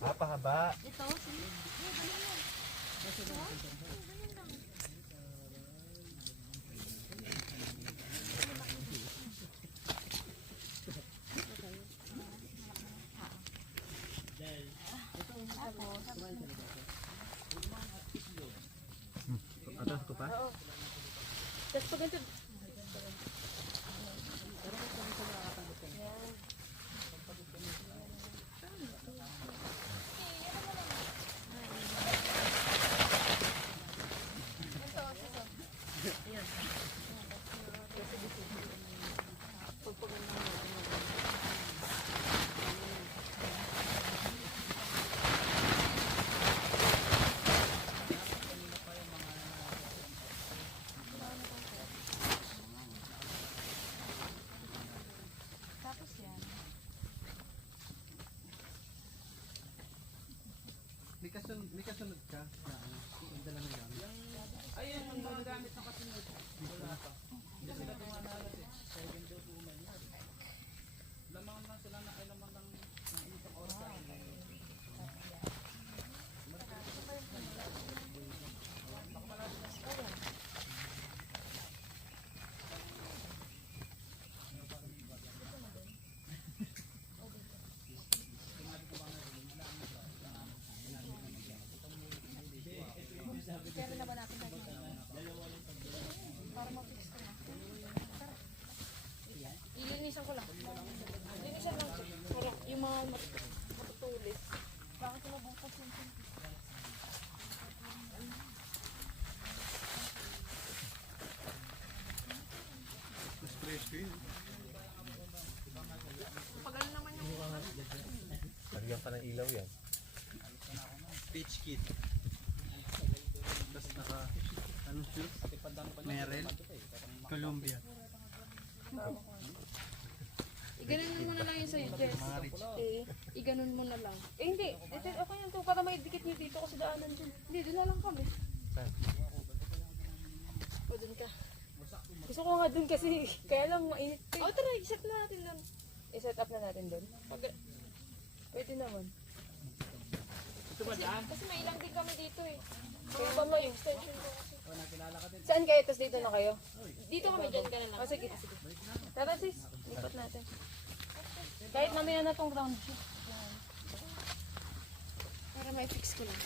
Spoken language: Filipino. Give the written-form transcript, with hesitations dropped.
Pahaba. Ito, sige. Atas ko pa? Oo. Tapos pag ganito, tapos yan. May kasunod ka na ano, yung dala ng gamit. Ayun, ang mga gamit na kasunod. Wala pa. Hindi sila tumanalas eh. Second daw tuman yan. Lamang lang sila na ay lamang lang ng isang oras sa akin. Kaya na ba natin natin? Para mag-fix ko na. Ilinisan ko lang. Ilinisan lang. Para yung mga matutulis. Bakit mo bungkas yung Mas fresh yun. Pagal naman yung Lagyan pa ng ilaw yan. Pitch kit. Tapos naka, anong shoes? Merrell. Columbia. Iganon mo na lang yun sa'yo, Jess. Mga rich. Iganon mo na lang. Hindi. Okay yan to. Para may dikit nyo dito kasi daanan dyan. Hindi, doon na lang kami. Saan? O, doon ka. Gusto ko nga doon kasi. Kaya lang mainit. O, tara. I-set na natin doon. I-set up na natin doon. Pwede naman. Ito ba dyan? Kasi may ilang din kami dito eh. Kaya ba mo yung extension ko kasi. O, nakilala ka din. Saan kayo? Tapos dito na kayo? Dito kami, dyan ka na lang. O, sige, sige. Tara sis, lipat natin. Kahit mamaya na tong ground sheet. Para may fix ko lang.